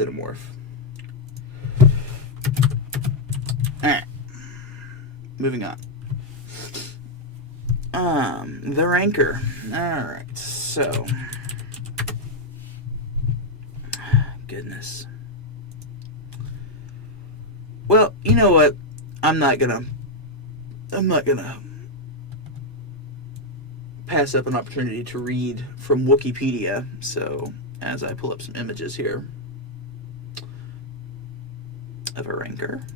Xenomorph. Alright. Moving on. The Rancor. Alright, so. Goodness. Well, you know what? I'm not gonna pass up an opportunity to read from Wikipedia. So, as I pull up some images here of a Rancor.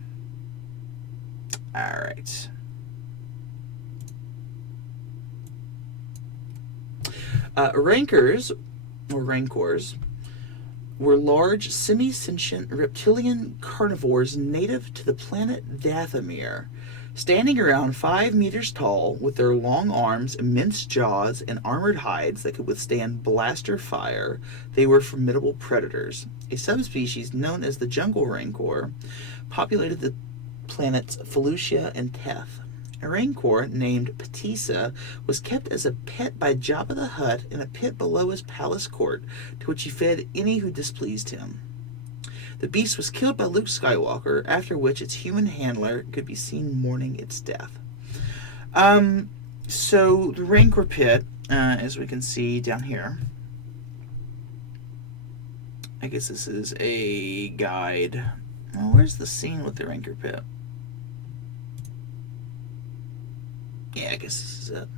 Alright. Rancors, or Rancors, were large, semi-sentient reptilian carnivores native to the planet Dathomir. Standing around 5 meters tall, with their long arms, immense jaws, and armored hides that could withstand blaster fire, they were formidable predators. A subspecies known as the jungle rancor populated the planets Felucia and Teth. A rancor named Patissa was kept as a pet by Jabba the Hutt in a pit below his palace court, to which he fed any who displeased him. The beast was killed by Luke Skywalker, after which its human handler could be seen mourning its death. So the Rancor pit, as we can see down here, I guess this is a guide. Well, where's the scene with the Rancor pit? Yeah, I guess this is it.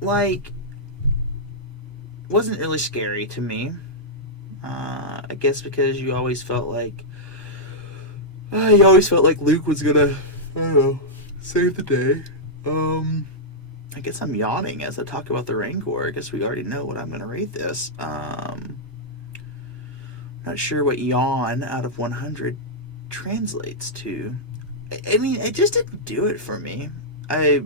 Like, wasn't really scary to me. I guess because you always felt like Luke was gonna, I don't know, save the day. I guess I'm yawning as I talk about the Rancor. I guess we already know what I'm gonna rate this. Not sure what yawn out of 100 translates to. I mean, it just didn't do it for me. The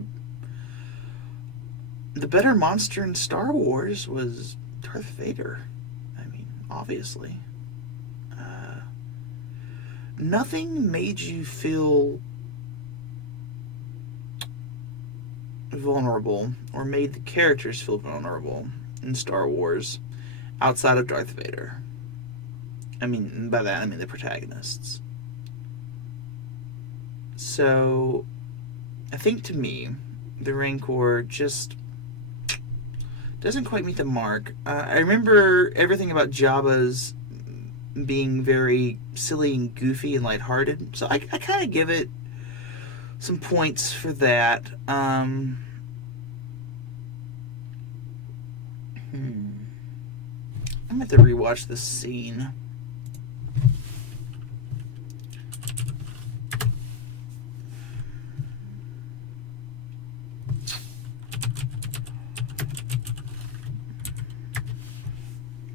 better monster in Star Wars was Darth Vader. I mean, obviously. Nothing made you feel vulnerable or made the characters feel vulnerable in Star Wars outside of Darth Vader. I mean, by that I mean the protagonists. So, I think to me, the Rancor just doesn't quite meet the mark. I remember everything about Jabba's being very silly and goofy and lighthearted, so I kind of give it some points for that. I'm going to have to rewatch this scene.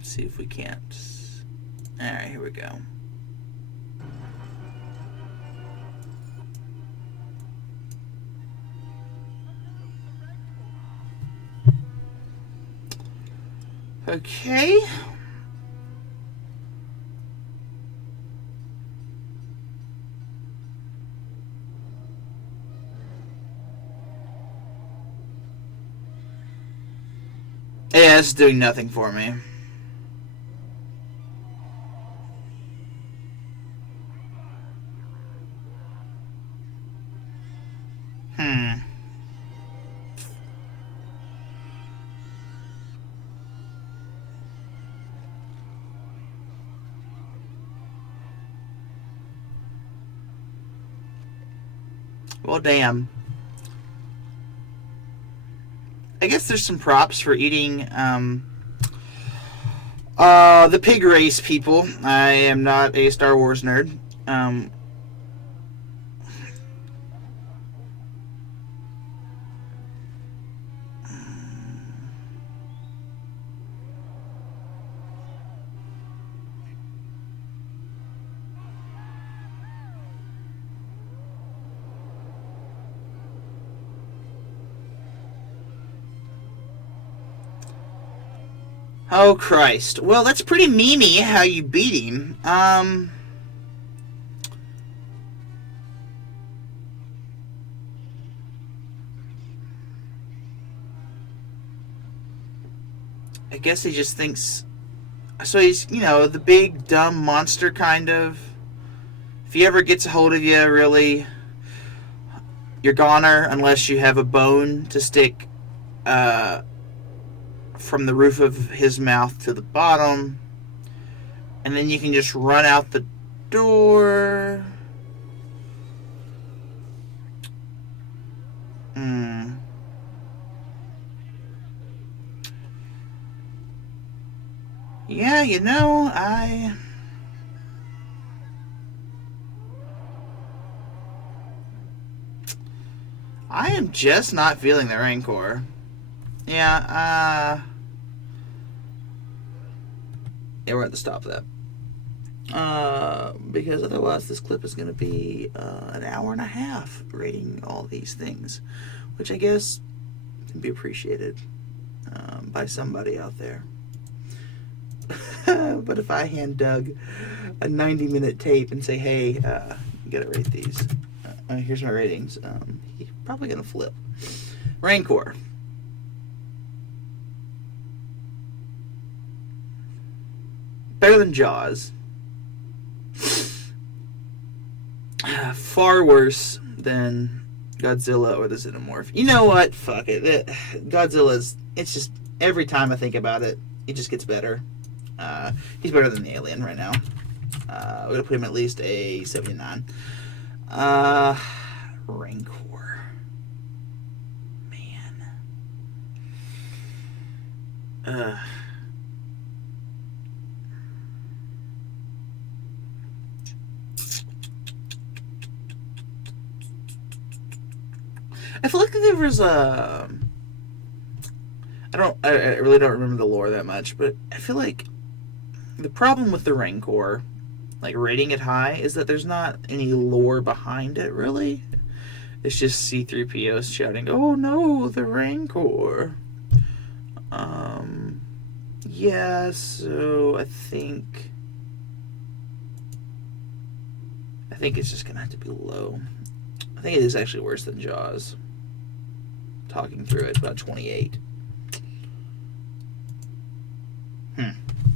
See if we can't. Alright, here we go. Okay. Yeah, it's doing nothing for me. Well, damn. I guess there's some props for eating the pig race people. I am not a Star Wars nerd. Oh, Christ. Well, that's pretty memey how you beat him. I guess he just thinks So he's, the big, dumb monster kind of. If he ever gets a hold of you, really, you're goner unless you have a bone to stick from the roof of his mouth to the bottom. And then you can just run out the door. Yeah, I am just not feeling the Rancor. Yeah, we're going to stop that. Because otherwise this clip is going to be an hour and a half rating all these things, which I guess can be appreciated by somebody out there. But if I hand Doug a 90-minute tape and say, hey, you gotta rate these, here's my ratings, he's probably gonna flip. Rancor. Better than Jaws. Far worse than Godzilla or the Xenomorph. You know what? Fuck it. Godzilla's, it's just, every time I think about it, it just gets better. He's better than the Alien right now. We're going to put him at least a 79. Rancor. Man. I feel like there was a... I really don't remember the lore that much, but I feel like the problem with the Rancor, like rating it high, is that there's not any lore behind it, really. It's just C-3PO shouting, "Oh no, the Rancor." Yeah, so I think it's just gonna have to be low. I think it is actually worse than Jaws. Talking through it, about 28.